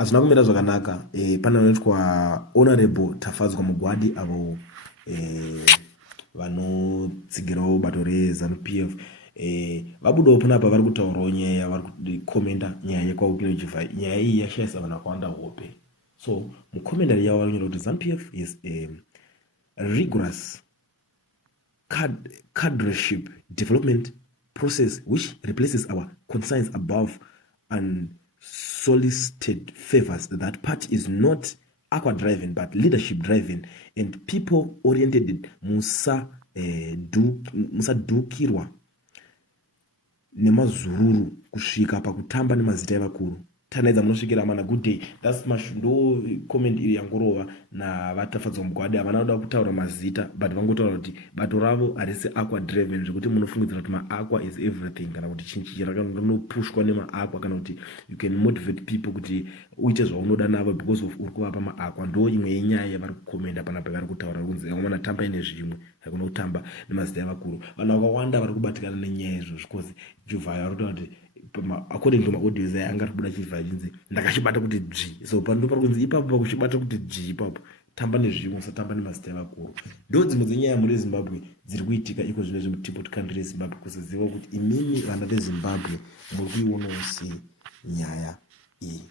hazvina kumira zvakanaka. Panoitwa honorable Tafadzwa Mugwadi avo vanotsigirawo bato reZANU-PF vabudawo panapa vari kutaurawo nyaya, vari kukomenda nyaya yekwaukwino Chivhai. Nyaya iyi yashayisa vanhu vakawanda hope. So mukomendari yavo vari kunyora kuti ZANU-PF is a rigorous cadreship development process which replaces our concerns above unsolicited favors. That part is not aqua driven but leadership driven and people oriented. Musadhukirwa nemazururu kusvika pakutamba nemazita evakuru. Tanaidza munosvikira mana good day. That's ndo comment iri yangorova navatafadzwa Mugwadi. Havana kuda kutaura mazita but vangotaura kuti bato ravo harisi aqua driven zvekuti munofungidzira kuti maaqua is everything kana kuti chinhu rinopushwa nemaaqua kana kuti you can motivate people kuti uite zvaunoda navo because of uri kuvapa maaqua. Ndo imwe yenyaya yavari kukomenda panapa vari kutaura kunzi vamwana tamba ine zvimwe hakuna kutamba nemazita evakuru. Vanhu vakawanda vari kubatikana nenyaya izvo because Chivhai vari kutaura kuti according to maaudios anga ari kubuda Chivhai chinzi ndakachibata kuti G. So pano pari kunzi ipapo pakuchibata kuti G ipapo tamba nezvimwe usatamba nemazita evakuru. Ndo dzimwe dzenyaya muri Zimbabwe dziri kuitika iko zvino zvimutipoti country reZimbabwe kuziva kuti imimi vana veZimbabwe muri kuionawo sei nyaya iyi.